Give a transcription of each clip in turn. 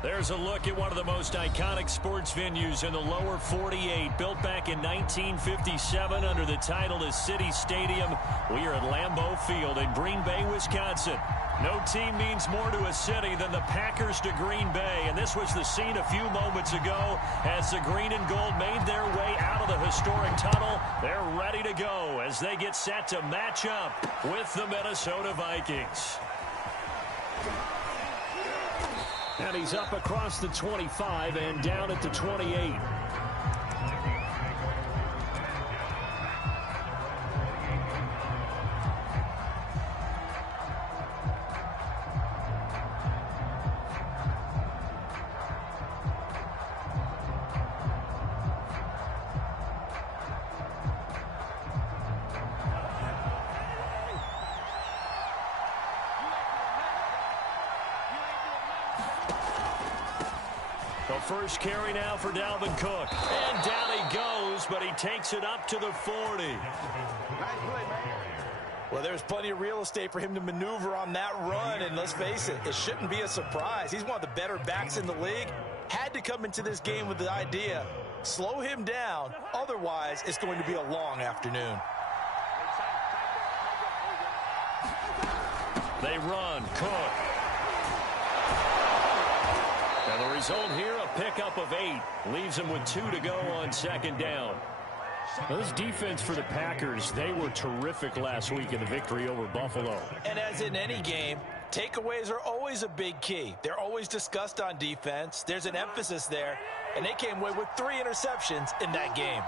There's a look at one of the most iconic sports venues in the lower 48, built back in 1957 under the title of City Stadium. We are at Lambeau Field in Green Bay, Wisconsin. No team means more to a city than the Packers to Green Bay, and this was the scene a few moments ago as the green and gold made their way out of the historic tunnel. They're ready to go as they get set to match up with the Minnesota Vikings. And he's up across the 25 and down at the 28. First carry now for Dalvin Cook. And down he goes, but he takes it up to the 40. Well, there's plenty of real estate for him to maneuver on that run. And let's face it, it shouldn't be a surprise. He's one of the better backs in the league. Had to come into this game with the idea, slow him down. Otherwise, it's going to be a long afternoon. They run. Cook. And the result here, a pickup of 8. Leaves them with 2 to go on second down. Well, this defense for the Packers, they were terrific last week in the victory over Buffalo. And as in any game, takeaways are always a big key. They're always discussed on defense. There's an emphasis there, and they came away with 3 interceptions in that game.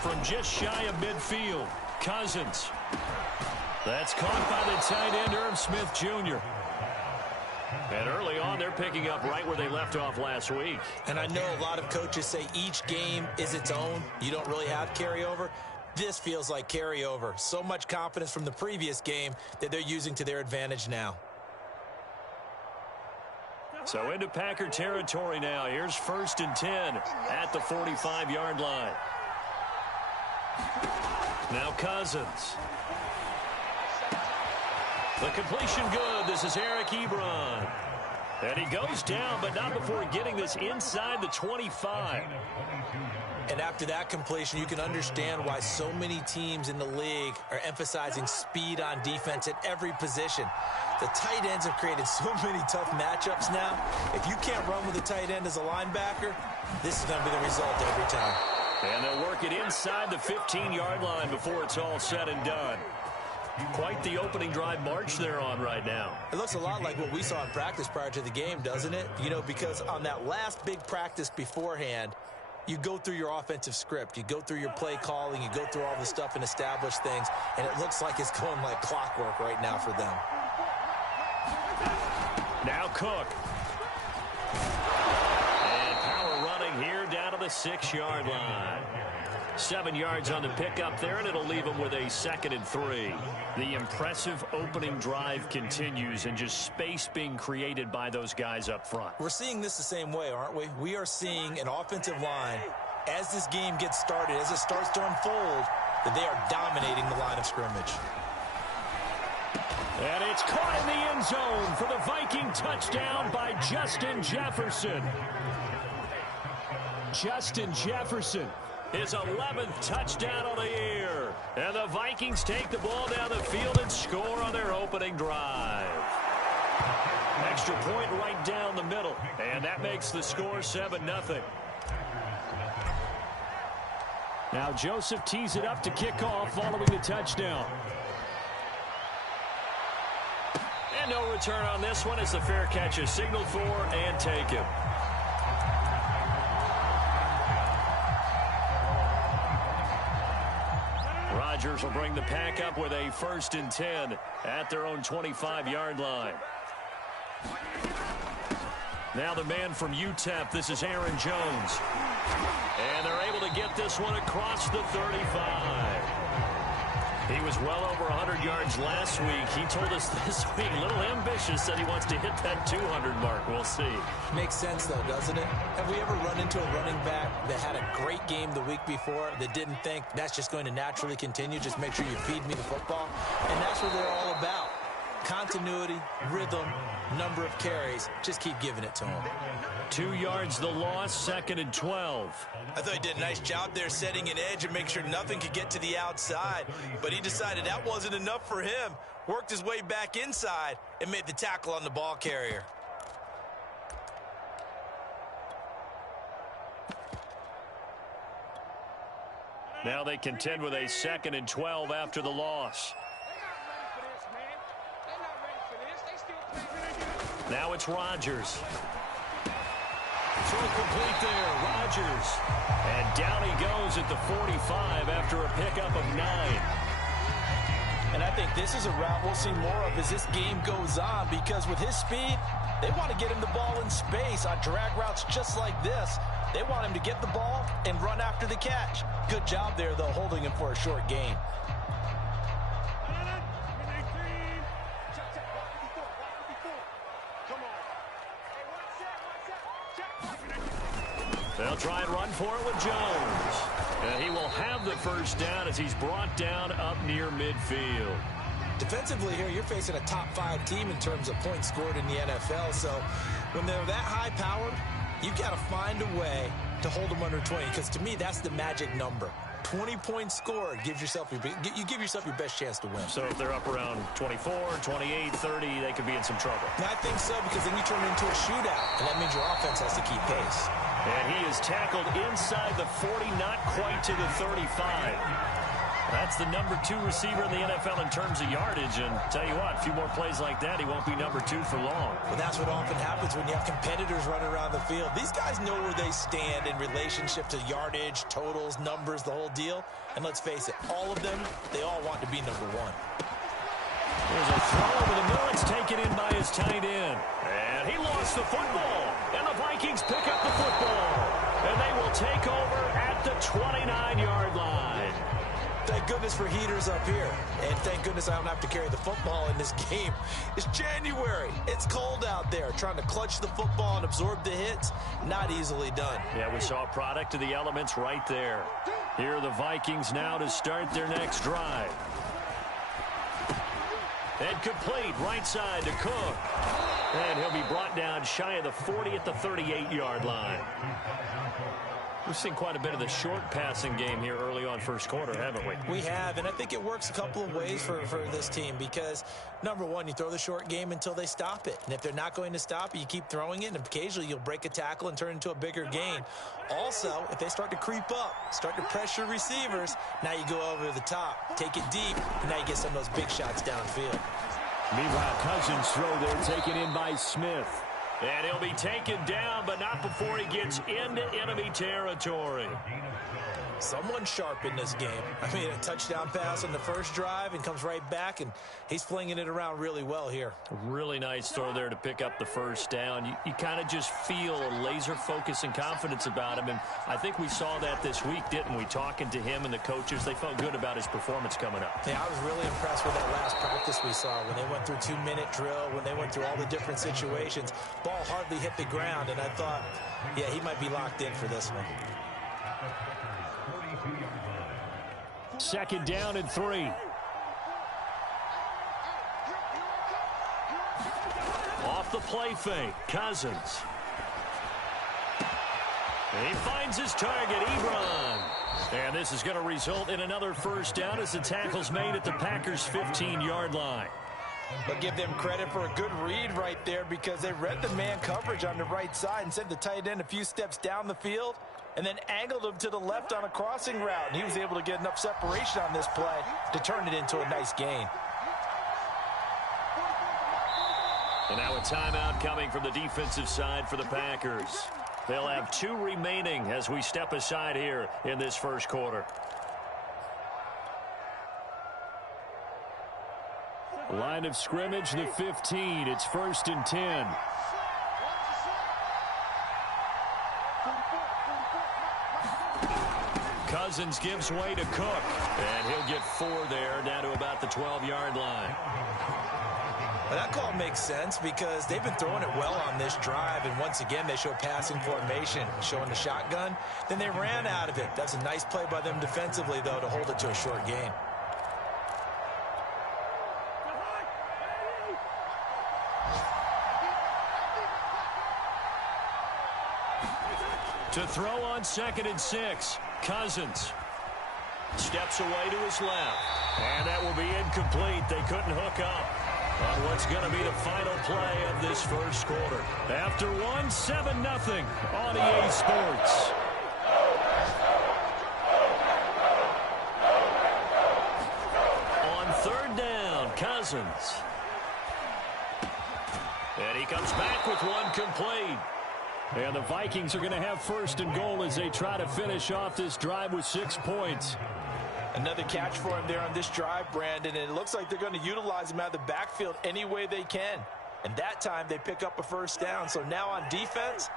From just shy of midfield, Cousins. That's caught by the tight end, Irv Smith Jr. And early on, they're picking up right where they left off last week. And I know a lot of coaches say each game is its own. You don't really have carryover. This feels like carryover. So much confidence from the previous game that they're using to their advantage now. So into Packer territory now. Here's 1st and 10 at the 45-yard line. Now Cousins. The completion good. This is Eric Ebron. And he goes down, but not before getting this inside the 25. And after that completion, you can understand why so many teams in the league are emphasizing speed on defense at every position. The tight ends have created so many tough matchups now. If you can't run with a tight end as a linebacker, this is going to be the result every time. And they'll work it inside the 15-yard line before it's all said and done. Quite the opening drive march they're on right now. It looks a lot like what we saw in practice prior to the game, doesn't it? You know, because on that last big practice beforehand, you go through your offensive script. You go through your play calling. You go through all the stuff and establish things. And it looks like it's going like clockwork right now for them. Now Cook. And power running here down to the 6-yard line. 7 yards on the pickup there, and it'll leave them with a 2nd and 3. The impressive opening drive continues, and just space being created by those guys up front. We're seeing this the same way, aren't we? We are seeing an offensive line, as this game gets started, as it starts to unfold, that they are dominating the line of scrimmage. And it's caught in the end zone for the Viking touchdown by Justin Jefferson. Justin Jefferson. His 11th touchdown of the year. And the Vikings take the ball down the field and score on their opening drive. Extra point right down the middle. And that makes the score 7-0. Now Joseph tees it up to kick off following the touchdown. And no return on this one as the fair catch is signaled for and taken. Rodgers will bring the pack up with a 1st and 10 at their own 25-yard line. Now the man from UTEP, this is Aaron Jones. And they're able to get this one across the 35. He was well over 100 yards last week. He told us this week, a little ambitious, that he wants to hit that 200 mark. We'll see. Makes sense, though, doesn't it? Have we ever run into a running back that had a great game the week before that didn't think that's just going to naturally continue? Just make sure you feed me the football. And that's what they're all about. continuity, rhythm, number of carries. Just keep giving it to him. 2 yards the loss, 2nd and 12. I thought he did a nice job there setting an edge and making sure nothing could get to the outside. But he decided that wasn't enough for him. Worked his way back inside and made the tackle on the ball carrier. Now they contend with a 2nd and 12 after the loss. Now it's Rodgers. Throw complete there, Rodgers. And down he goes at the 45 after a pickup of 9. And I think this is a route we'll see more of as this game goes on, because with his speed, they want to get him the ball in space on drag routes just like this. They want him to get the ball and run after the catch. Good job there, though, holding him for a short gain. They'll try and run for it with Jones. And he will have the first down as he's brought down up near midfield. Defensively here, you're facing a top 5 team in terms of points scored in the NFL. So when they're that high-powered, you've got to find a way to hold them under 20, because to me, that's the magic number. 20 points scored, you give yourself your best chance to win. So if they're up around 24, 28, 30, they could be in some trouble. And I think so, because then you turn it into a shootout, and that means your offense has to keep pace. And he is tackled inside the 40, not quite to the 35. That's the number 2 receiver in the NFL in terms of yardage. And tell you what, a few more plays like that, he won't be number 2 for long. Well, that's what often happens when you have competitors running around the field. These guys know where they stand in relationship to yardage, totals, numbers, the whole deal. And let's face it, all of them, they all want to be number 1. There's a throw over the middle. It's taken in by his tight end. And he lost the football. And the Vikings pick up the football. And they will take over at the 29-yard line. Thank goodness for heaters up here. And thank goodness I don't have to carry the football in this game. It's January. It's cold out there. Trying to clutch the football and absorb the hits, not easily done. Yeah, we saw a product of the elements right there. Here are the Vikings now to start their next drive. And complete, right side to Cook. And he'll be brought down shy of the 40 at the 38-yard line. We've seen quite a bit of the short passing game here early on first quarter, haven't we? We have, and I think it works a couple of ways for this team, because, number one, you throw the short game until they stop it. And if they're not going to stop it, you keep throwing it, and occasionally you'll break a tackle and turn it into a bigger gain. Also, if they start to creep up, start to pressure receivers, now you go over the top, take it deep, and now you get some of those big shots downfield. Meanwhile, Cousins throw there taken in by Smith. And he'll be taken down, but not before he gets into enemy territory. Someone sharp in this game. I mean, a touchdown pass on the first drive and comes right back, and he's flinging it around really well here. Really nice throw there to pick up the first down. You kind of just feel a laser focus and confidence about him, and I think we saw that this week, didn't we? Talking to him and the coaches, they felt good about his performance coming up. Yeah, I was really impressed with that last practice we saw when they went through 2-minute drill, when they went through all the different situations. Ball hardly hit the ground, and I thought, yeah, he might be locked in for this one. 2nd down and 3. Off the play fake, Cousins. And he finds his target, Ebron. And this is going to result in another first down as the tackle's made at the Packers' 15-yard line. But give them credit for a good read right there, because they read the man coverage on the right side and sent the tight end a few steps down the field and then angled him to the left on a crossing route. And he was able to get enough separation on this play to turn it into a nice gain. And now a timeout coming from the defensive side for the Packers. They'll have 2 remaining as we step aside here in this first quarter. Line of scrimmage, the 15. It's 1st and 10. Cousins gives way to Cook. And he'll get 4 there, down to about the 12-yard line. Well, that call makes sense, because they've been throwing it well on this drive, and once again they show passing formation, showing the shotgun. Then they ran out of it. That's a nice play by them defensively, though, to hold it to a short gain. To throw on 2nd and 6. Cousins steps away to his left. And that will be incomplete. They couldn't hook up on what's going to be the final play of this first quarter. After one, 7-0 on EA Sports. On 3rd down, Cousins. And he comes back with one complete. And the Vikings are going to have 1st and goal as they try to finish off this drive with 6 points. Another catch for him there on this drive, Brandon, and it looks like they're going to utilize him out of the backfield any way they can. And that time they pick up a 1st down. So now on defense,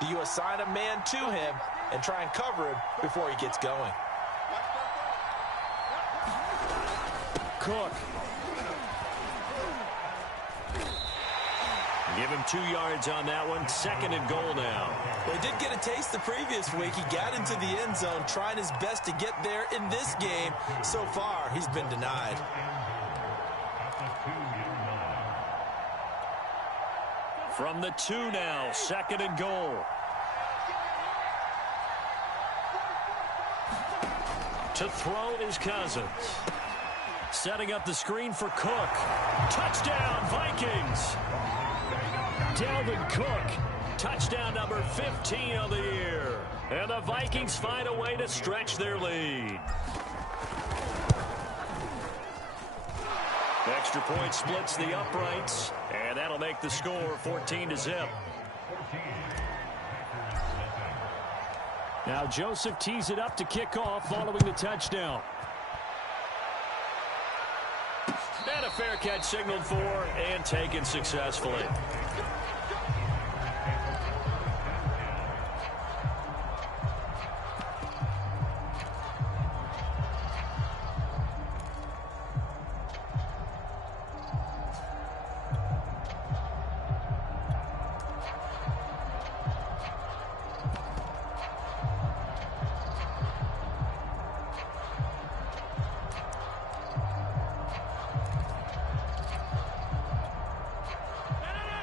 do you assign a man to him and try and cover him before he gets going? Cook. Give him 2 yards on that one. 2nd and goal now. Well, he did get a taste the previous week. He got into the end zone, trying his best to get there in this game. So far, he's been denied. From the 2 now, 2nd and goal. To throw is Cousins. Setting up the screen for Cook. Touchdown, Vikings! Dalvin Cook, touchdown number 15 of the year. And the Vikings find a way to stretch their lead. Extra point splits the uprights, and that'll make the score 14-0. Now Joseph tees it up to kick off following the touchdown. And a fair catch signaled for and taken successfully.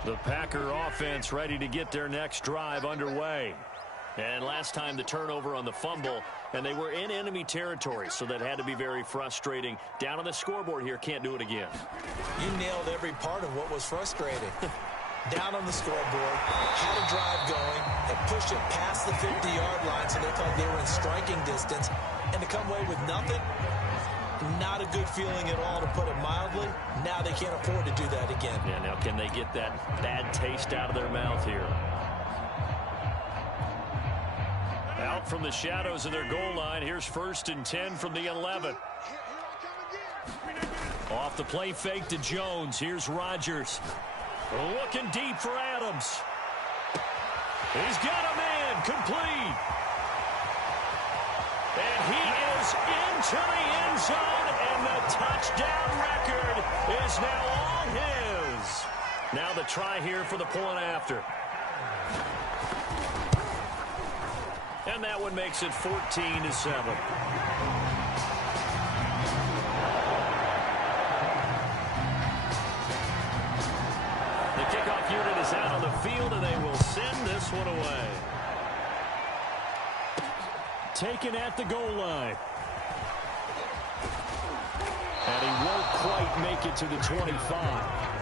The Packer offense ready to get their next drive underway. And last time the turnover on the fumble, and they were in enemy territory, so that had to be very frustrating. Down on the scoreboard here, can't do it again. You nailed every part of what was frustrating. Down on the scoreboard, had a drive going, and pushed it past the 50-yard line so they thought they were in striking distance, and to come away with nothing, not a good feeling at all, to put it mildly. Now they can't afford to do that again. Yeah, now can they get that bad taste out of their mouth here? Out from the shadows of their goal line. Here's 1st and 10 from the 11. Off the play fake to Jones. Here's Rodgers. Looking deep for Adams. He's got a man complete. And he is into the end zone, and the touchdown record is now all his. Now the try here for the point after. And that one makes it 14-7. The kickoff unit is out on the field, and they will send this one away. Taken at the goal line. And he won't quite make it to the 25.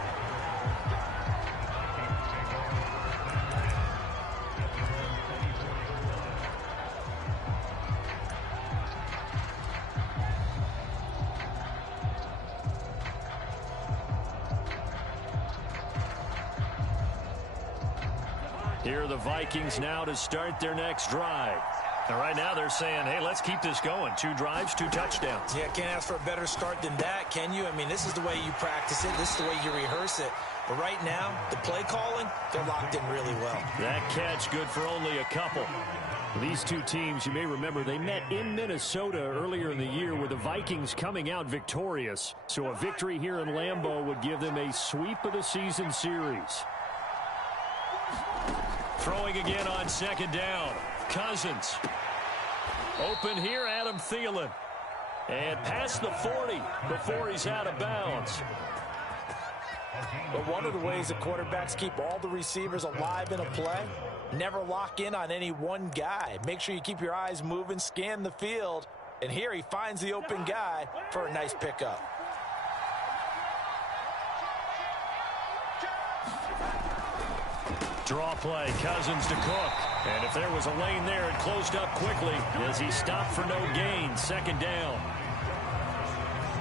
Here are the Vikings now to start their next drive. And right now they're saying, hey, let's keep this going. 2 drives, 2 touchdowns. Yeah, can't ask for a better start than that, can you? I mean, this is the way you practice it. This is the way you rehearse it. But right now, the play calling, they're locked in really well. That catch good for only a couple. These two teams, you may remember, they met in Minnesota earlier in the year with the Vikings coming out victorious. So a victory here in Lambeau would give them a sweep of the season series. Throwing again on 2nd down. Cousins. Open here, Adam Thielen. And past the 40 before he's out of bounds. But one of the ways that quarterbacks keep all the receivers alive in a play Never lock in on any one guy. Make sure you keep your eyes moving, scan the field. And here he finds the open guy for a nice pickup. Draw play, Cousins to Cook. And if there was a lane there, it closed up quickly as he stopped for no gain. Second down.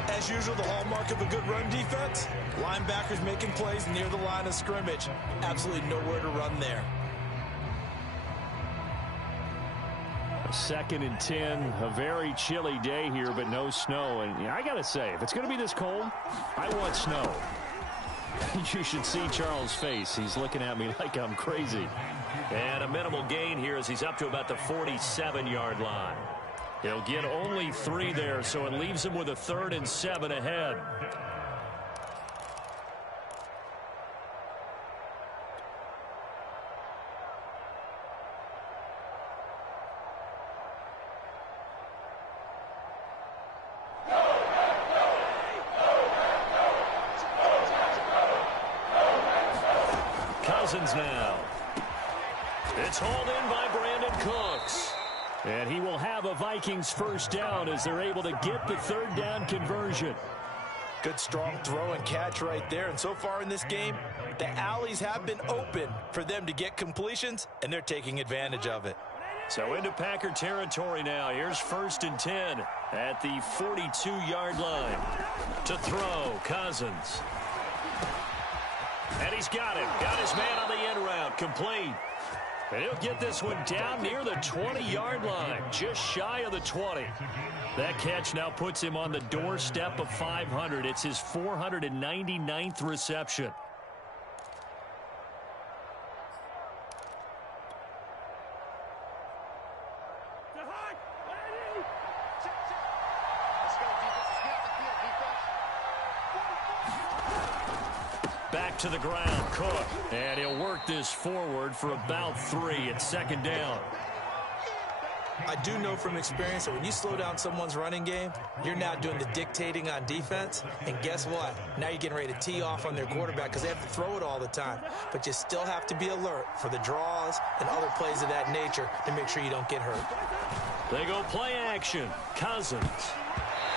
As usual, the hallmark of a good run defense, linebackers making plays near the line of scrimmage. Absolutely nowhere to run there. A 2nd and 10, a very chilly day here, but no snow. And I got to say, if it's going to be this cold, I want snow. You should see Charles' face. He's looking at me like I'm crazy. And a minimal gain here as he's up to about the 47-yard line. He'll get only 3 there, so it leaves him with a 3rd and 7 ahead. Cousins now. It's hauled in by Brandon Cooks. And he will have a Vikings first down as they're able to get the 3rd down conversion. Good strong throw and catch right there. And so far in this game, the alleys have been open for them to get completions, and they're taking advantage of it. So into Packer territory now. Here's 1st and 10 at the 42-yard line. To throw, Cousins. And he's got him. Got his man on the end route. Complete. And he'll get this one down near the 20-yard line. Just shy of the 20. That catch now puts him on the doorstep of 500. It's his 499th reception. Back to the ground, Cook. And he'll work this forward for about 3 at 2nd down. I do know from experience that when you slow down someone's running game, you're now doing the dictating on defense. And guess what? Now you're getting ready to tee off on their quarterback because they have to throw it all the time. But you still have to be alert for the draws and other plays of that nature to make sure you don't get hurt. They go play action. Cousins.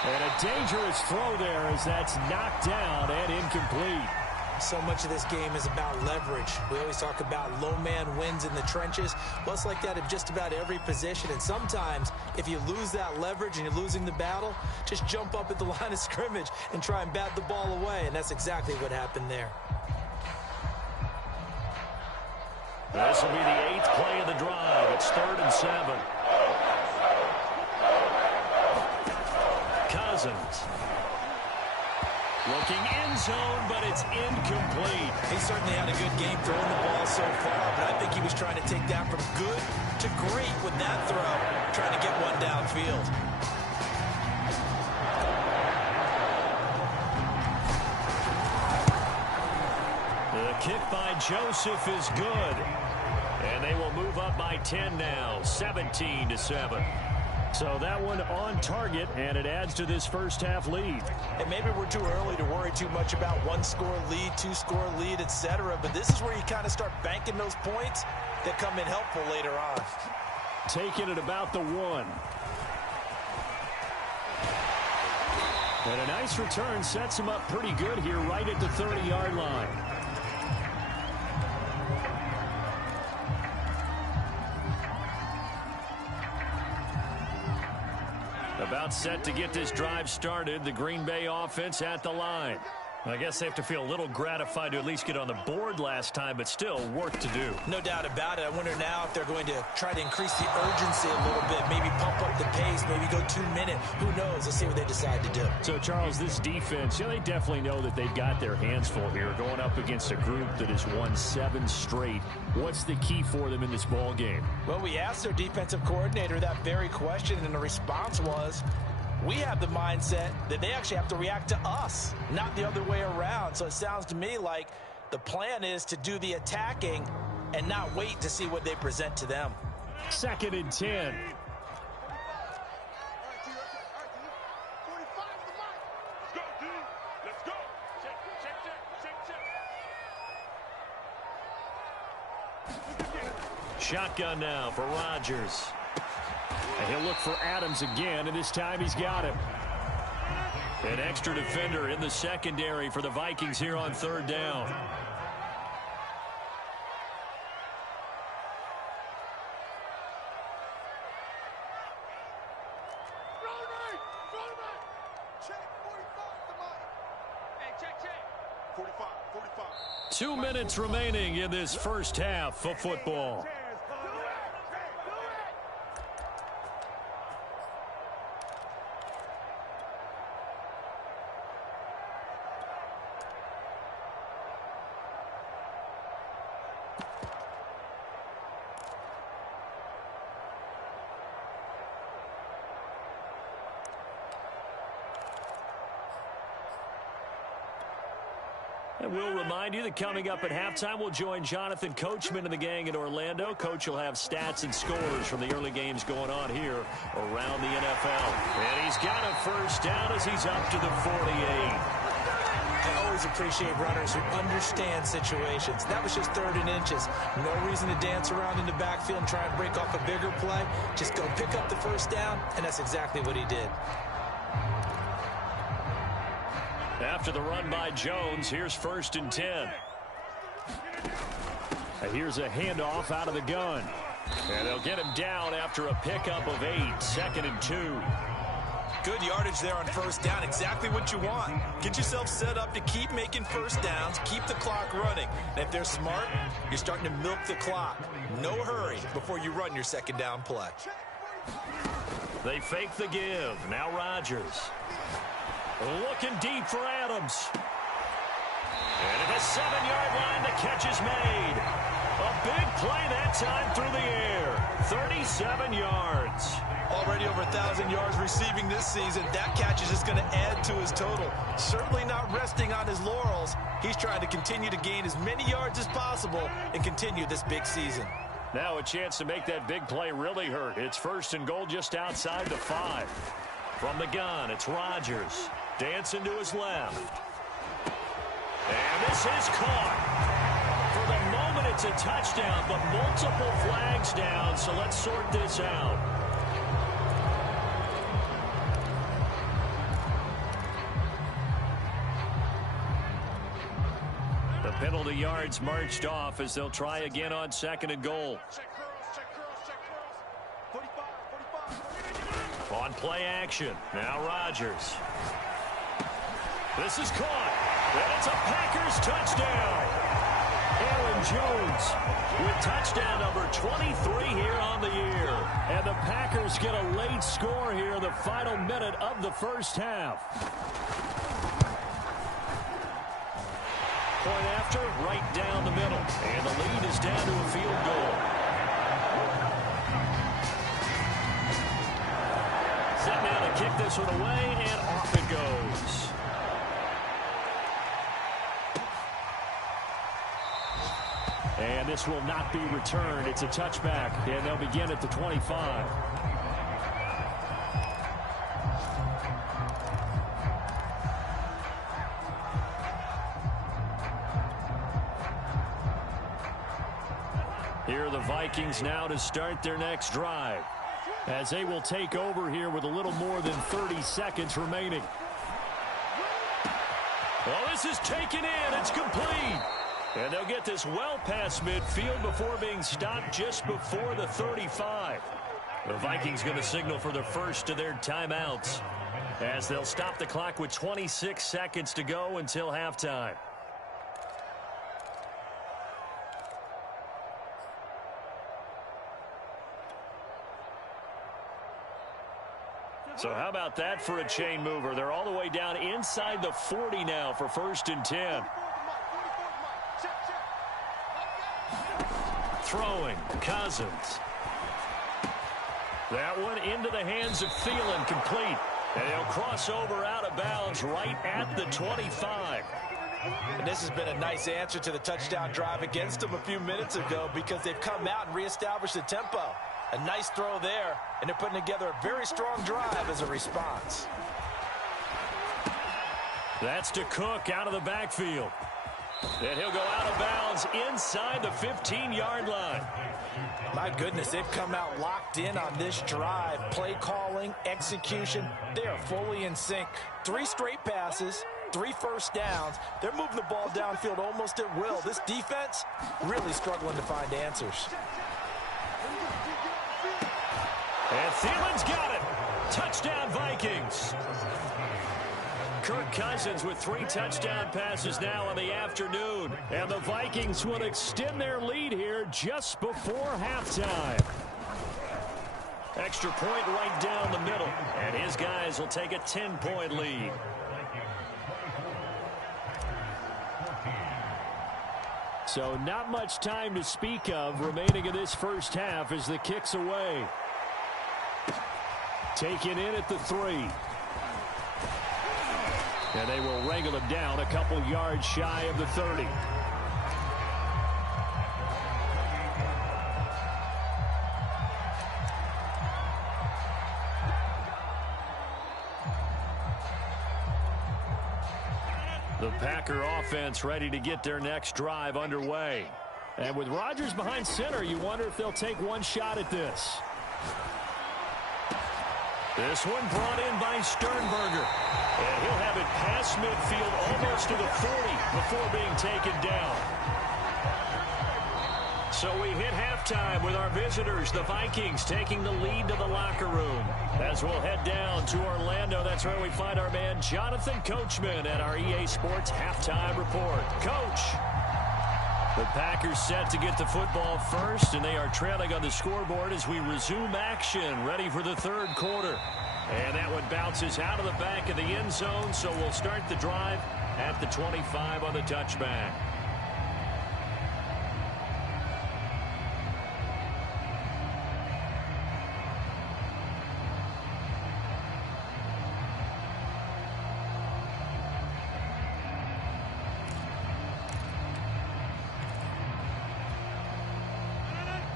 And a dangerous throw there as that's knocked down and incomplete. So much of this game is about leverage. We always talk about low man wins in the trenches. Well, it's like that in just about every position. And sometimes, if you lose that leverage and you're losing the battle, just jump up at the line of scrimmage and try and bat the ball away. And that's exactly what happened there. This will be the 8th play of the drive. It's 3rd and 7. Cousins. Looking end zone, but it's incomplete. He certainly had a good game throwing the ball so far, but I think he was trying to take that from good to great with that throw, trying to get one downfield. The kick by Joseph is good. And they will move up by 10 now, 17-7. So that one on target, and it adds to this first half lead. And maybe we're too early to worry too much about 1-score lead, 2-score lead, etc. But this is where you kind of start banking those points that come in helpful later on. Taking it about the 1. And a nice return sets him up pretty good here right at the 30-yard line. About set to get this drive started. The Green Bay offense at the line. I guess they have to feel a little gratified to at least get on the board last time, but still work to do. No doubt about it. I wonder now if they're going to try to increase the urgency a little bit, maybe pump up the pace, maybe go 2-minute. Who knows? Let's see what they decide to do. So, Charles, this defense, they definitely know that they've got their hands full here, going up against a group that has won 7 straight. What's the key for them in this ball game? Well, we asked their defensive coordinator that very question, and the response was, we have the mindset that they actually have to react to us, not the other way around. So it sounds to me like the plan is to do the attacking and not wait to see what they present to them. 2nd and 10. shotgun now for Rodgers. And he'll look for Adams again, and this time he's got him. An extra defender in the secondary for the Vikings here on third down. Check. 45. 2 minutes remaining in this first half of football. And we'll remind you that coming up at halftime, we'll join Jonathan Coachman and the gang in Orlando. Coach will have stats and scores from the early games going on here around the NFL. And he's got a first down as he's up to the 48. I always appreciate runners who understand situations. That was just 3rd and inches. No reason to dance around in the backfield and try and break off a bigger play. Just go pick up the first down, and that's exactly what he did. After the run by Jones, here's 1st and 10. Here's a handoff out of the gun. And they'll get him down after a pickup of 8, 2nd and 2. Good yardage there on first down. Exactly what you want. Get yourself set up to keep making first downs, keep the clock running. And if they're smart, you're starting to milk the clock. No hurry before you run your 2nd down play. They fake the give. Now Rodgers. Looking deep for Adams. And at the 7-yard line, the catch is made. A big play that time through the air. 37 yards. Already over 1,000 yards receiving this season. That catch is just going to add to his total. Certainly not resting on his laurels. He's trying to continue to gain as many yards as possible and continue this big season. Now a chance to make that big play really hurt. It's 1st and goal just outside the 5. From the gun, it's Rodgers. Dancing to his left. And this is caught. For the moment, it's a touchdown, but multiple flags down, so let's sort this out. The penalty yards marched off as they'll try again on 2nd and goal. On play action, now Rodgers. This is caught, and it's a Packers touchdown. Aaron Jones with touchdown number 23 here on the year. And the Packers get a late score here in the final minute of the first half. Point after, right down the middle. And the lead is down to a field goal. Set now to kick this one away, and off it goes. And this will not be returned. It's a touchback, and they'll begin at the 25. Here are the Vikings now to start their next drive, as they will take over here with a little more than 30 seconds remaining. Well, this is taken in. It's complete. And they'll get this well past midfield before being stopped just before the 35. The Vikings going to signal for the first of their timeouts, as they'll stop the clock with 26 seconds to go until halftime. So how about that for a chain mover? They're all the way down inside the 40 now for 1st and 10. Throwing, Cousins. That one into the hands of Thielen, complete. And he'll cross over out of bounds right at the 25. And this has been a nice answer to the touchdown drive against them a few minutes ago, because they've come out and reestablished the tempo. A nice throw there, and they're putting together a very strong drive as a response. That's to Cook out of the backfield. And he'll go out of bounds inside the 15-yard line. My goodness, they've come out locked in on this drive. Play calling, execution, they are fully in sync. 3 straight passes, 3 first downs. They're moving the ball downfield almost at will. This defense really struggling to find answers. And Thielen's got it. Touchdown, Vikings. Kirk Cousins with 3 touchdown passes now in the afternoon. And the Vikings will extend their lead here just before halftime. Extra point right down the middle. And his guys will take a 10-point lead. So not much time to speak of remaining in this first half as the kick's away. Taken in at the 3. And they will wrangle him down a couple yards shy of the 30. The Packer offense ready to get their next drive underway. And with Rodgers behind center, you wonder if they'll take one shot at this. This one brought in by Sternberger. And he'll have it past midfield almost to the 40 before being taken down. So we hit halftime with our visitors, the Vikings, taking the lead to the locker room. As we'll head down to Orlando, that's where we find our man Jonathan Coachman at our EA Sports Halftime Report. Coach. The Packers set to get the football first, and they are trailing on the scoreboard as we resume action, ready for the third quarter. And that one bounces out of the back of the end zone, so we'll start the drive at the 25 on the touchback.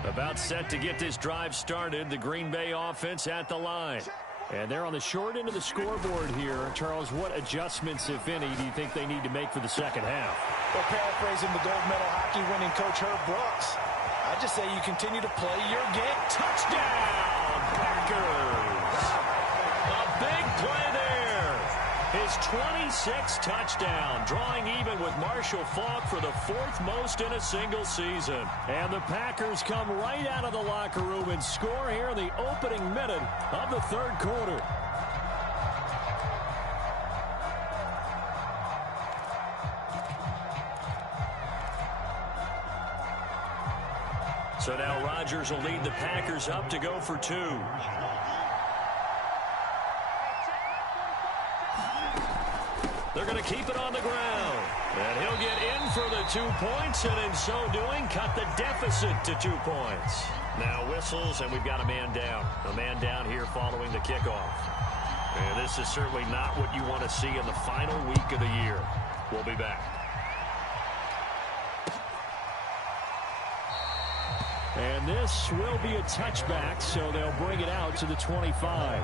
About set to get this drive started, the Green Bay offense at the line. And they're on the short end of the scoreboard here. Charles, what adjustments, if any, do you think they need to make for the second half? Well, paraphrasing the gold medal hockey winning coach Herb Brooks, I just say you continue to play your game. Touchdown, Packers! A big play there. His 26th touchdown, drawing even with Marshall Faulk for the 4th most in a single season. And the Packers come right out of the locker room and score here in the opening minute of the third quarter. So now Rodgers will lead the Packers up to go for 2. They're going to keep it on the ground. And he'll get in for the 2 points, and in so doing, cut the deficit to 2 points. Now whistles, and we've got a man down. A man down here following the kickoff. And this is certainly not what you want to see in the final week of the year. We'll be back. And this will be a touchback, so they'll bring it out to the 25.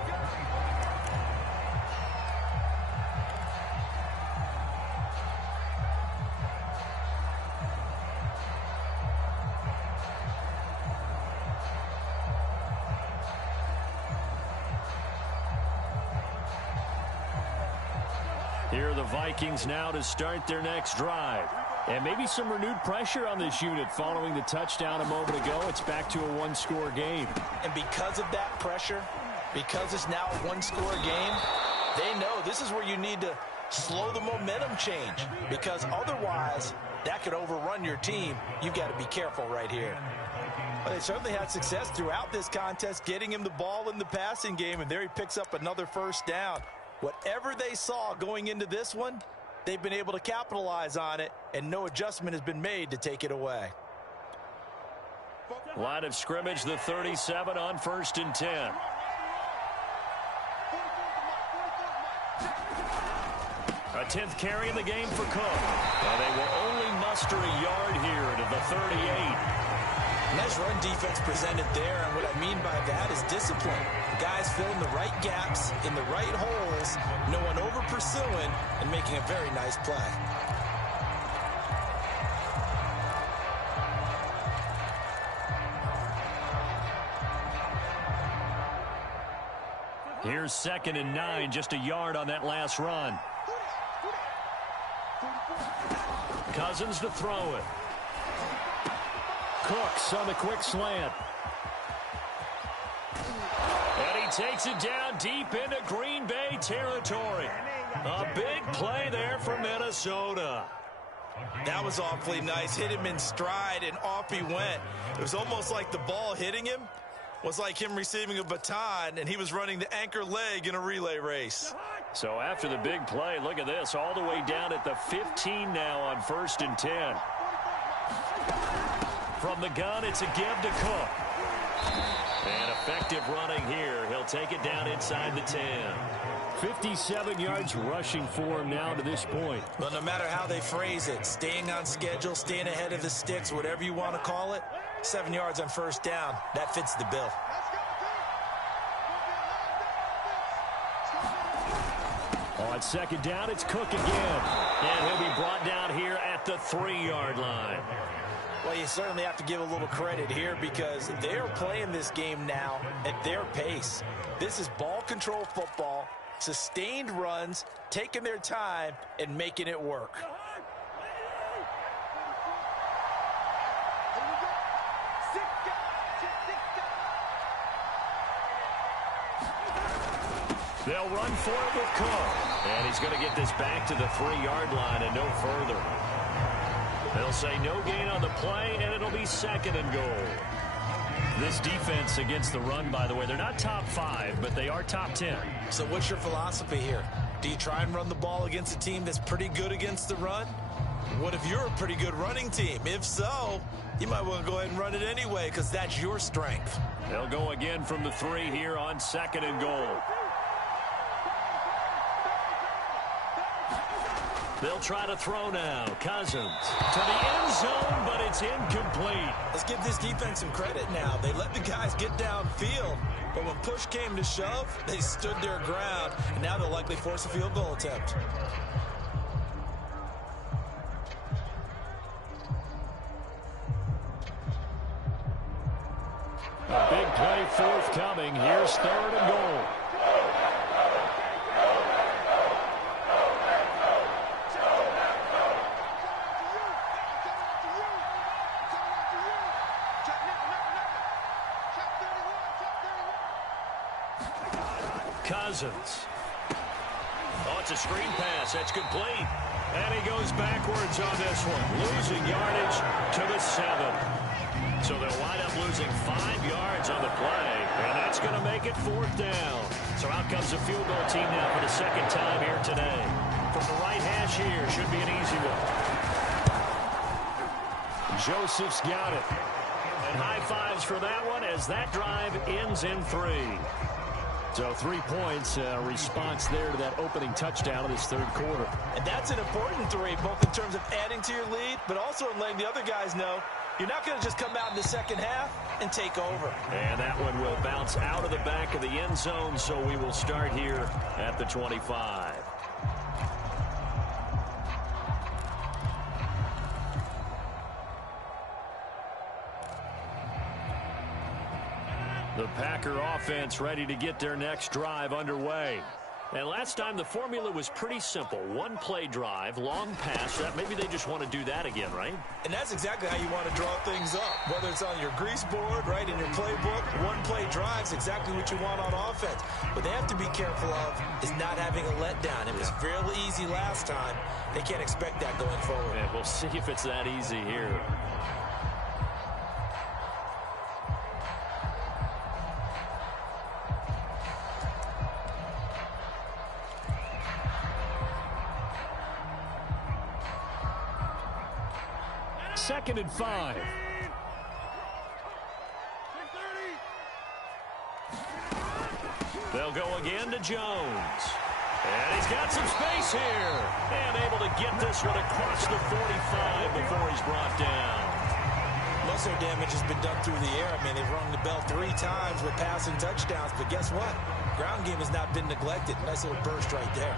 Here are the Vikings now to start their next drive. And maybe some renewed pressure on this unit following the touchdown a moment ago. It's back to a 1-score game. And because of that pressure, because it's now a 1-score game, they know this is where you need to slow the momentum change. Because otherwise, that could overrun your team. You've got to be careful right here. Well, they certainly had success throughout this contest, getting him the ball in the passing game, and there he picks up another first down. Whatever they saw going into this one, they've been able to capitalize on it, and no adjustment has been made to take it away. Line of scrimmage, the 37 on 1st and 10. A 10th carry in the game for Cook. And they will only muster a yard here to the 38. Nice run defense presented there, and what I mean by that is discipline. Guys filling the right gaps in the right holes, no one over pursuing, and making a very nice play. Here's 2nd and 9, just a yard on that last run. Cousins to throw it. Cooks on the quick slant. And he takes it down deep into Green Bay territory. A big play there for Minnesota. That was awfully nice. Hit him in stride, and off he went. It was almost like the ball hitting him was like him receiving a baton, and he was running the anchor leg in a relay race. So after the big play, look at this, all the way down at the 15 now on 1st and 10. From the gun, it's a give to Cook. And effective running here. He'll take it down inside the 10. 57 yards rushing for him now to this point. Well, no matter how they phrase it, staying on schedule, staying ahead of the sticks, whatever you want to call it, 7 yards on 1st down, that fits the bill. On 2nd down, it's Cook again. And he'll be brought down here at the 3-yard line. Well, you certainly have to give a little credit here because they're playing this game now at their pace. This is ball control football, sustained runs, taking their time, and making it work. They'll run for it with Cook. And he's going to get this back to the 3-yard line and no further. They'll say no gain on the play, and it'll be 2nd and goal. This defense against the run, by the way, they're not top 5, but they are top 10. So what's your philosophy here? Do you try and run the ball against a team that's pretty good against the run? What if you're a pretty good running team? If so, you might want to go ahead and run it anyway because that's your strength. They'll go again from the 3 here on 2nd and goal. They'll try to throw now. Cousins to the end zone, but it's incomplete. Let's give this defense some credit now. They let the guys get downfield, but when push came to shove, they stood their ground, and now they'll likely force a field goal attempt. A big play forthcoming. Here's 3rd and goal. Cousins. Oh, it's a screen pass. That's complete. And he goes backwards on this one. Losing yardage to the 7. So they'll wind up losing 5 yards on the play. And that's going to make it 4th down. So out comes a field goal team now for the 2nd time here today. From the right hash here, should be an easy one. Joseph's got it. And high fives for that one as that drive ends in 3. So 3 points, response there to that opening touchdown of this 3rd quarter. And that's an important 3, both in terms of adding to your lead, but also in letting the other guys know you're not going to just come out in the 2nd half and take over. And that one will bounce out of the back of the end zone, so we will start here at the 25. The Packer offense ready to get their next drive underway. And last time the formula was pretty simple. 1 play drive, long pass. That maybe they just want to do that again, right? And that's exactly how you want to draw things up. Whether it's on your grease board, right, in your playbook, 1 play drive is exactly what you want on offense. What they have to be careful of is not having a letdown. It was fairly easy last time. They can't expect that going forward. And we'll see if it's that easy here. Second and 5. They'll go again to Jones. And he's got some space here. And able to get this one across the 45 before he's brought down. Most of their damage has been done through the air. I mean, they've rung the bell 3 times with passing touchdowns. But guess what? Ground game has not been neglected. Nice little burst right there.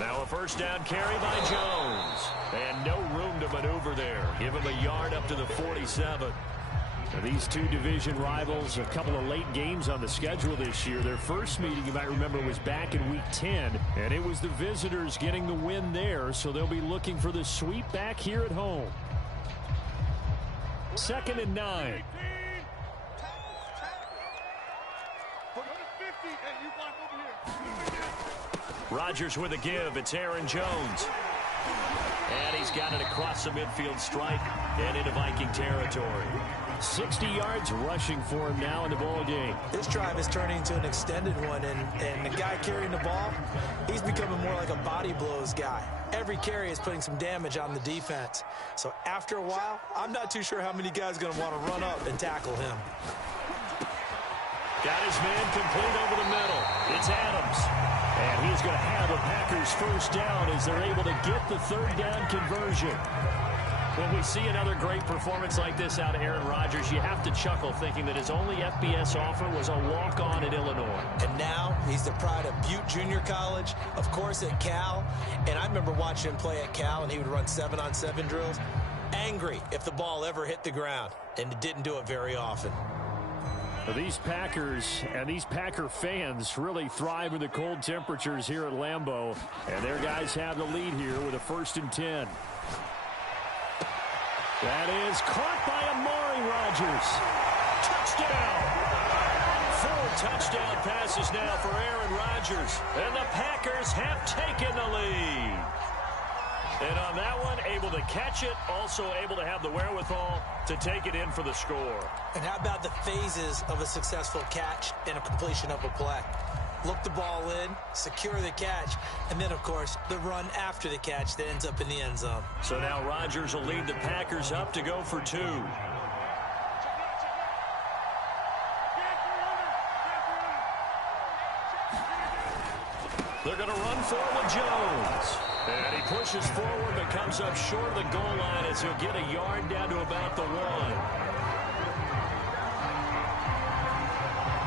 Now a first down carry by Jones. And no room to maneuver there. Give him a yard up to the 47. Now these two division rivals, a couple of late games on the schedule this year. Their first meeting, you might remember, was back in Week 10. And it was the visitors getting the win there. So they'll be looking for the sweep back here at home. 2nd and 9. Rodgers with a give. It's Aaron Jones. And he's got it across the midfield stripe and into Viking territory. 60 yards rushing for him now in the ball game. This drive is turning into an extended one, and the guy carrying the ball, he's becoming more like a body blows guy. Every carry is putting some damage on the defense. So after a while, I'm not too sure how many guys are going to want to run up and tackle him. Got his man complete over the middle. It's Adams. And he's going to have a Packers first down as they're able to get the third down conversion. When we see another great performance like this out of Aaron Rodgers, you have to chuckle thinking that his only FBS offer was a walk-on at Illinois. And now he's the pride of Butte Junior College, of course at Cal. And I remember watching him play at Cal, and he would run 7-on-7 drills. Angry if the ball ever hit the ground, and it didn't do it very often. These Packers and these Packer fans really thrive in the cold temperatures here at Lambeau. And their guys have the lead here with a 1st and 10. That is caught by Amari Rodgers. Touchdown. 4 touchdown passes now for Aaron Rodgers. And the Packers have taken the lead. And on that one, able to catch it, also able to have the wherewithal to take it in for the score. And how about the phases of a successful catch and a completion of a play? Look the ball in, secure the catch, and then, of course, the run after the catch that ends up in the end zone. So now Rodgers will lead the Packers up to go for 2. They're going to run forward with Jones. And he pushes forward but comes up short of the goal line as he'll get a yard down to about the 1.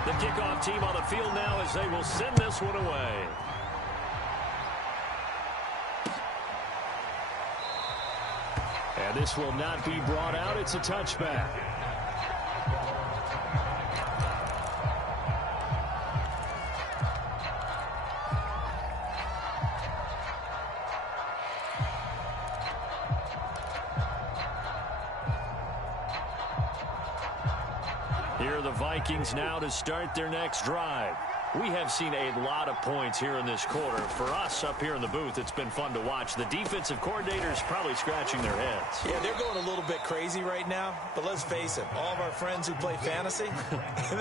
The kickoff team on the field now as they will send this one away. And this will not be brought out. It's a touchback. Here are the Vikings now to start their next drive. We have seen a lot of points here in this quarter. For us up here in the booth, it's been fun to watch. The defensive coordinators probably scratching their heads. Yeah, they're going a little bit crazy right now. But let's face it, all of our friends who play fantasy,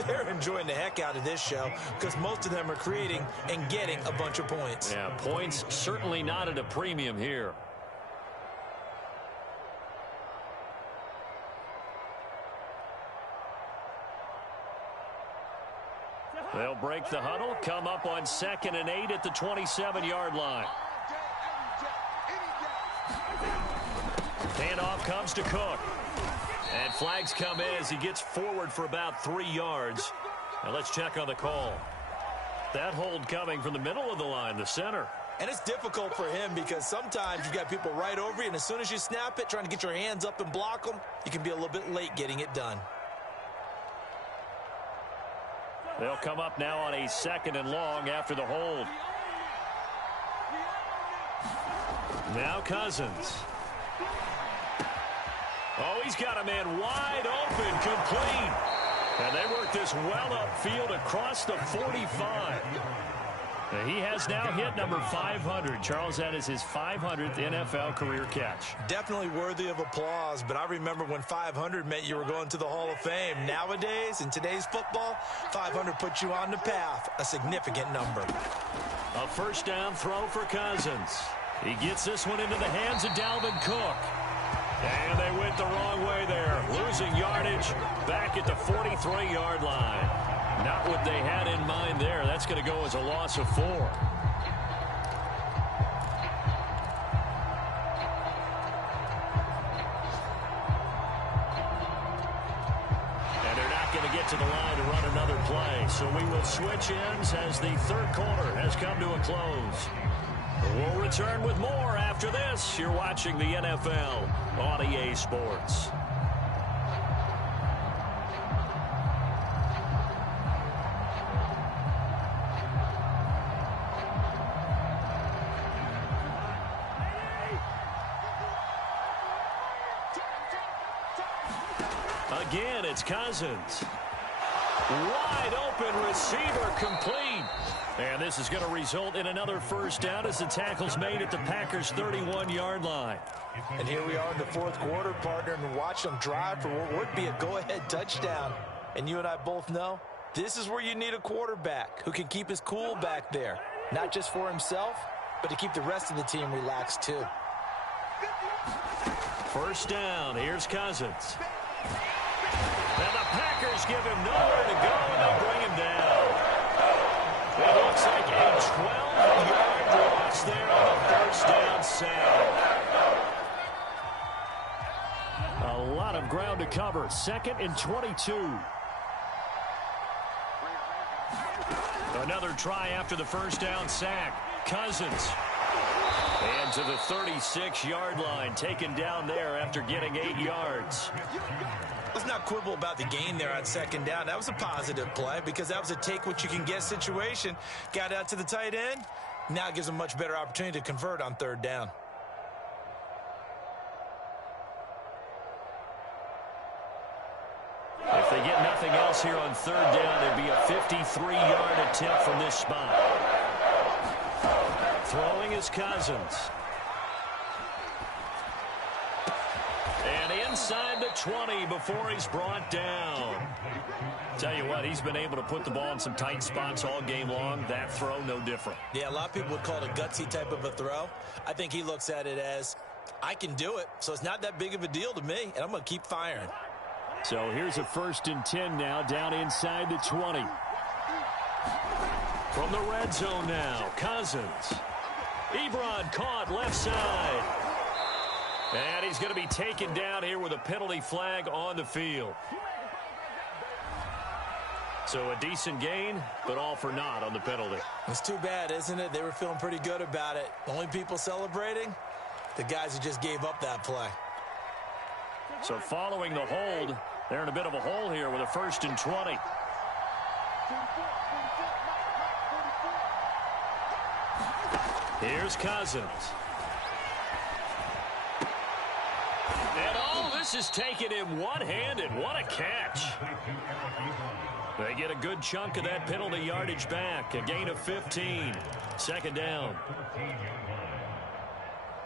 they're enjoying the heck out of this show because most of them are creating and getting a bunch of points. Yeah, points certainly not at a premium here. They'll break the huddle, come up on 2nd and 8 at the 27-yard line. Handoff comes to Cook. And flags come in as he gets forward for about 3 yards. Now let's check on the call. That hold coming from the middle of the line, the center. And it's difficult for him because sometimes you've got people right over you, and as soon as you snap it, trying to get your hands up and block them, you can be a little bit late getting it done. They'll come up now on a 2nd and long after the hold. Now Cousins. Oh, he's got a man wide open, complete. And they work this well upfield across the 45. And he has now hit number 500. Charles, that is his 500th NFL career catch. Definitely worthy of applause, but I remember when 500 meant you were going to the Hall of Fame. Nowadays, in today's football, 500 puts you on the path, a significant number. A first down throw for Cousins. He gets this one into the hands of Dalvin Cook. And they went the wrong way there, losing yardage back at the 43-yard line. Not what they had in mind there. That's going to go as a loss of 4. And they're not going to get to the line to run another play. So we will switch ends as the third quarter has come to a close. We'll return with more after this. You're watching the NFL on EA Sports. Again, it's Cousins. Wide open receiver complete. And this is going to result in another first down as the tackle's made at the Packers' 31-yard line. And here we are in the fourth quarter, partner, and watch them drive for what would be a go-ahead touchdown. And you and I both know this is where you need a quarterback who can keep his cool back there, not just for himself, but to keep the rest of the team relaxed too. First down, here's Cousins. And the Packers give him nowhere to go, and they'll bring him down. It looks like a 12-yard loss there on the first down sack. A lot of ground to cover. 2nd and 22. Another try after the first down sack. Cousins. And to the 36-yard line, taken down there after getting 8 yards. Let's not quibble about the gain there on 2nd down. That was a positive play because that was a take-what-you-can-get situation. Got out to the tight end. Now it gives them a much better opportunity to convert on 3rd down. If they get nothing else here on 3rd down, it'd be a 53-yard attempt from this spot. Throwing is Cousins. And inside the 20 before he's brought down. Tell you what, he's been able to put the ball in some tight spots all game long. That throw, no different. Yeah, a lot of people would call it a gutsy type of a throw. I think he looks at it as, I can do it, so it's not that big of a deal to me, and I'm going to keep firing. So here's a 1st and 10 now, down inside the 20. From the red zone now, Cousins. Ebron caught left side. And he's going to be taken down here with a penalty flag on the field. So a decent gain, but all for naught on the penalty. It's too bad, isn't it? They were feeling pretty good about it. The only people celebrating, the guys who just gave up that play. So following the hold, they're in a bit of a hole here with a 1st and 20. Here's Cousins. And all this is taken in one-handed. What a catch. They get a good chunk of that penalty yardage back. A gain of 15. 2nd down.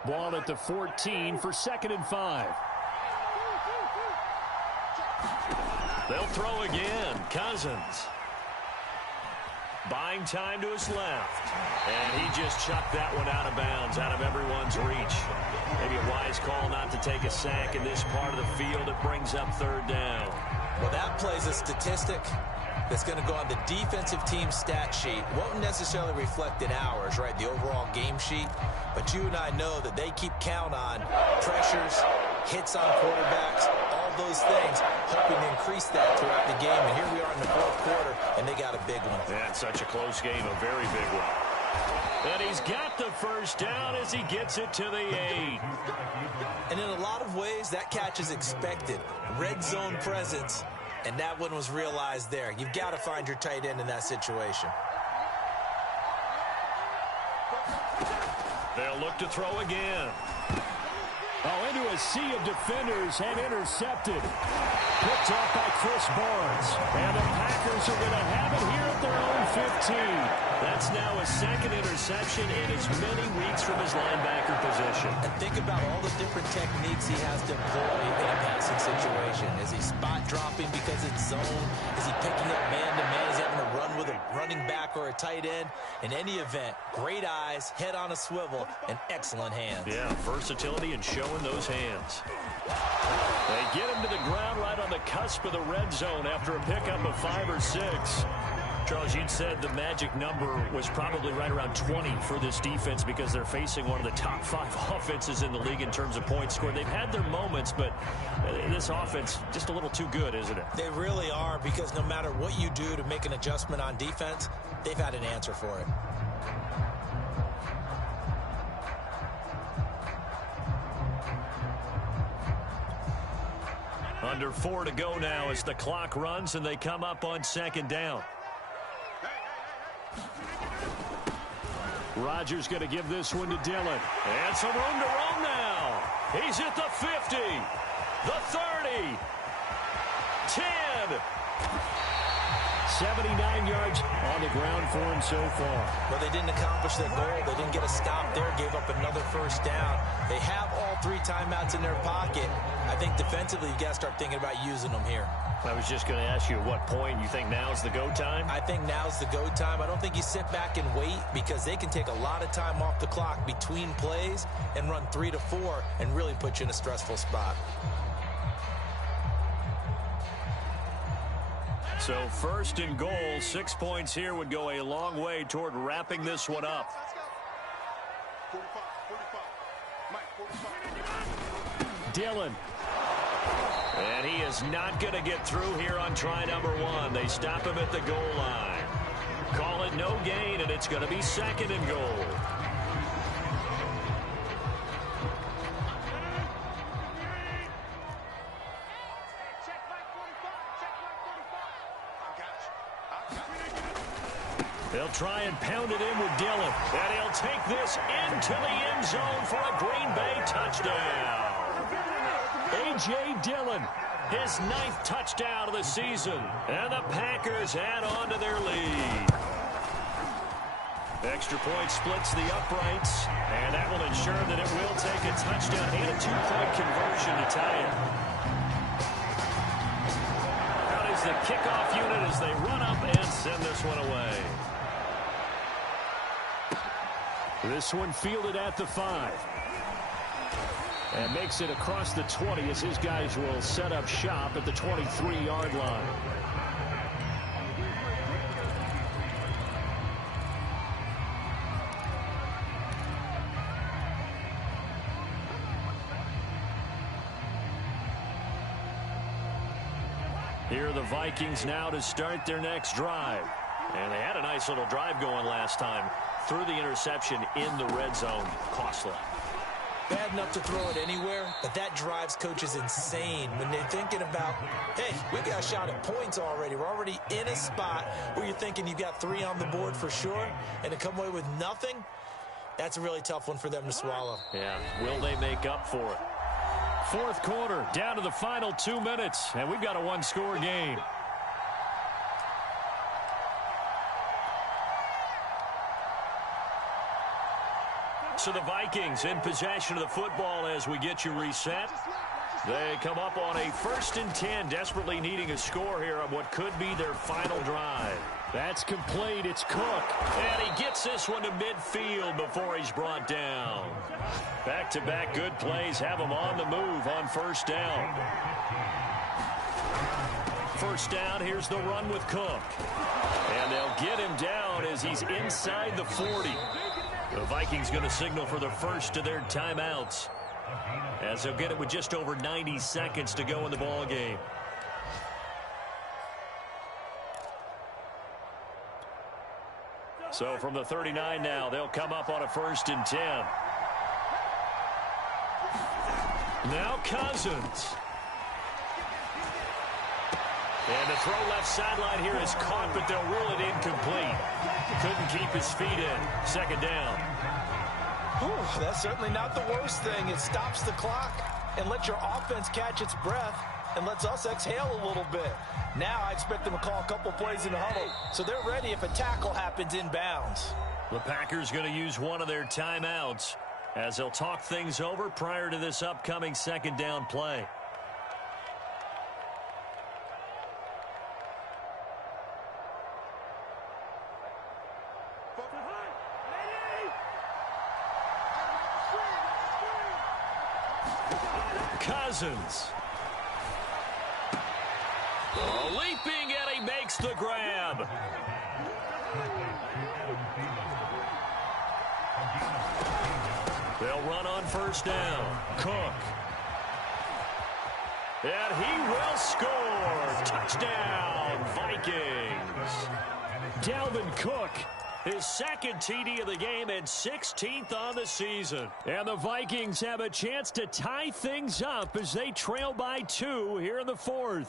Ball at the 14 for 2nd and 5. They'll throw again. Cousins. Buying time to his left. And he just chucked that one out of bounds, out of everyone's reach. Maybe a wise call not to take a sack in this part of the field. It brings up 3rd down. Well, that plays a statistic that's going to go on the defensive team stat sheet. Won't necessarily reflect in ours, right, the overall game sheet. But you and I know that they keep count on pressures, hits on quarterbacks, all those things, hoping to increase that throughout the game. And here we are in the 4th quarter, and they got a big one. Yeah, it's such a close game, a very big one. And he's got the first down as he gets it to the 8. And in a lot of ways, that catch is expected. Red zone presence, and that one was realized there. You've got to find your tight end in that situation. They'll look to throw again. Oh, into a sea of defenders and intercepted. Picked off by Chris Barnes. And the Packers are going to have it here at their own 15. That's now a 2nd interception in as many weeks from his linebacker position. And think about all the different techniques he has to employ in a passing situation. Is he spot dropping because it's zone? Is he picking up man-to-man? Is he having to run with a running back or a tight end? In any event, great eyes, head on a swivel, and excellent hands. Yeah, versatility and showing those hands. They get him to the ground right on the cusp of the red zone after a pickup of 5 or 6. Charles, you'd said the magic number was probably right around 20 for this defense because they're facing one of the top 5 offenses in the league in terms of points scored. They've had their moments, but this offense just a little too good, isn't it? They really are, because no matter what you do to make an adjustment on defense, they've had an answer for it. Under 4 to go now as the clock runs and they come up on second down. Rodgers going to give this one to Dillon. And some room to roam now. He's at the 50, the 30, 10. 79 yards on the ground for him so far. Well, they didn't accomplish their goal. They didn't get a stop there, gave up another first down. They have all 3 timeouts in their pocket. I think defensively, you got to start thinking about using them here. I was just going to ask you at what point you think now's the go time? I think now's the go time. I don't think you sit back and wait because they can take a lot of time off the clock between plays and run 3 to 4 and really put you in a stressful spot. So first and goal, 6 points here would go a long way toward wrapping this one up. Dillon. And he is not going to get through here on try number 1. They stop him at the goal line. Call it no gain, and it's going to be second and goal. They'll try and pound it in with Dillon. And he'll take this into the end zone for a Green Bay touchdown. A.J. Dillon, his 9th touchdown of the season. And the Packers add on to their lead. Extra point splits the uprights. And that will ensure that it will take a touchdown and a 2-point conversion to tie it. Out is the kickoff unit as they run up and send this one away. This one fielded at the 5. And makes it across the 20 as his guys will set up shop at the 23-yard line. Here are the Vikings now to start their next drive. And they had a nice little drive going last time. Threw the interception in the red zone. Costly. Bad enough to throw it anywhere, but that drives coaches insane when they're thinking about, hey, we got a shot at points already. We're already in a spot where you're thinking you've got 3 on the board for sure, and to come away with nothing, that's a really tough one for them to swallow. Yeah, will they make up for it? Fourth quarter, down to the final 2 minutes, and we've got a 1-score game. So the Vikings in possession of the football as we get you reset. They come up on a 1st and 10, desperately needing a score here on what could be their final drive. That's complete. It's Cook. And he gets this one to midfield before he's brought down. Back-to-back good plays have him on the move on first down. First down, here's the run with Cook. And they'll get him down as he's inside the 40. The Vikings going to signal for the first of their timeouts, as they'll get it with just over 90 seconds to go in the ball game. So from the 39 now, they'll come up on a 1st and 10. Now Cousins. And the throw left sideline here is caught, but they'll rule it incomplete. Couldn't keep his feet in. Second down. Whew, that's certainly not the worst thing. It stops the clock and lets your offense catch its breath and lets us exhale a little bit. Now I expect them to call a couple plays in the huddle, so they're ready if a tackle happens inbounds. The Packers going to use one of their timeouts as they'll talk things over prior to this upcoming second down play. Cousins. Leaping, and he makes the grab. They'll run on first down. Cook. And he will score. Touchdown, Vikings. Dalvin Cook His second TD of the game and 16th on the season. And the Vikings have a chance to tie things up as they trail by 2 here in the 4th.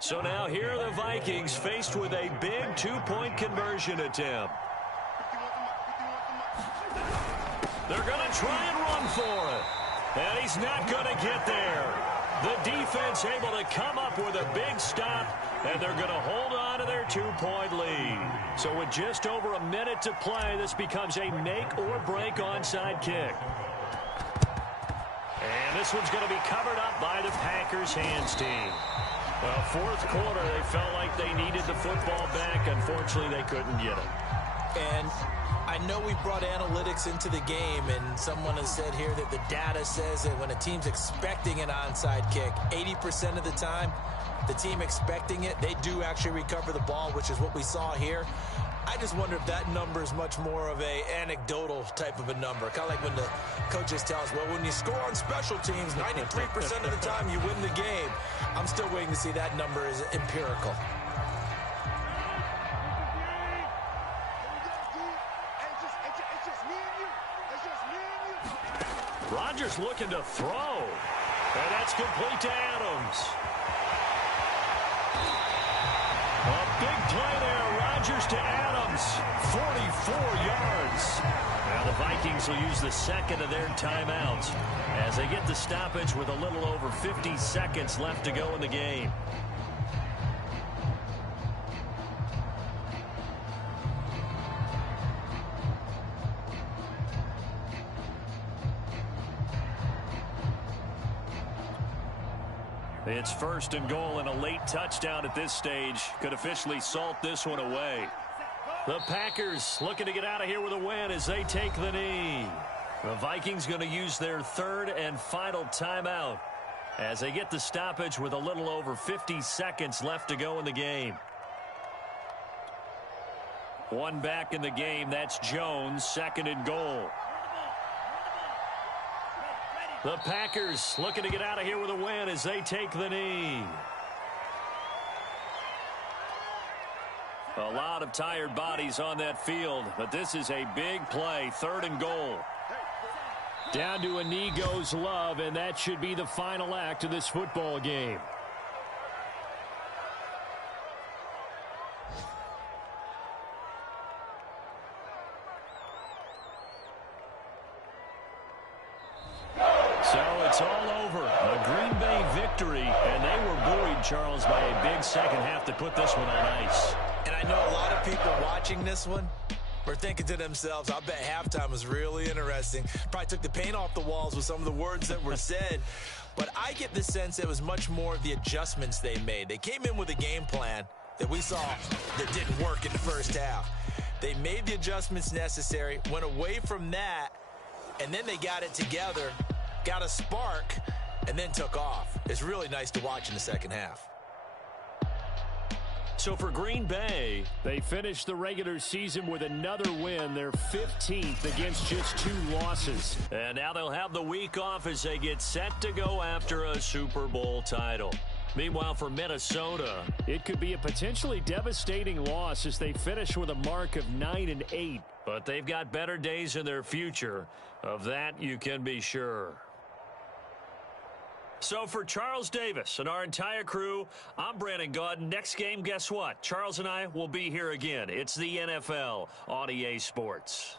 So now here are the Vikings faced with a big 2-point conversion attempt. They're going to try and run for it. And he's not going to get there. The defense able to come up with a big stop, and they're going to hold on to their 2-point lead. So with just over a minute to play, this becomes a make-or-break onside kick. And this one's going to be covered up by the Packers hands team. Well, fourth quarter, they felt like they needed the football back. Unfortunately, they couldn't get it. And I know we brought analytics into the game, and someone has said here that the data says that when a team's expecting an onside kick, 80% of the time, the team expecting it, they do actually recover the ball, which is what we saw here. I just wonder if that number is much more of a anecdotal type of a number. Kind of like when the coaches tell us, well, when you score on special teams, 93% of the time you win the game. I'm still waiting to see that number is empirical. Rodgers looking to throw. And that's complete to Adams. A big play there. Rodgers to Adams. 44 yards. Now the Vikings will use the second of their timeouts as they get the stoppage with a little over 50 seconds left to go in the game. It's 1st and goal, and a late touchdown at this stage could officially salt this one away. The Packers looking to get out of here with a win as they take the knee. The Vikings going to use their 3rd and final timeout as they get the stoppage with a little over 50 seconds left to go in the game. One back in the game, that's Jones, 2nd and goal. The Packers looking to get out of here with a win as they take the knee. A lot of tired bodies on that field, but this is a big play, 3rd and goal. Down to a knee goes Love, and that should be the final act of this football game. So it's all over. A Green Bay victory, and they were buoyed, Charles, by a big second half to put this one on ice. And I know a lot of people watching this one were thinking to themselves, I bet halftime was really interesting. Probably took the paint off the walls with some of the words that were said. But I get the sense it was much more of the adjustments they made. They came in with a game plan that we saw that didn't work in the first half. They made the adjustments necessary, went away from that, and then they got it together, got a spark, and then took off. It's really nice to watch in the second half. So for Green Bay, they finished the regular season with another win, their 15th against just 2 losses. And now they'll have the week off as they get set to go after a Super Bowl title. Meanwhile, for Minnesota, it could be a potentially devastating loss as they finish with a mark of 9-8. But they've got better days in their future. Of that, you can be sure. So for Charles Davis and our entire crew, I'm Brandon Gaudin. Next game, guess what? Charles and I will be here again. It's the NFL on EA Sports.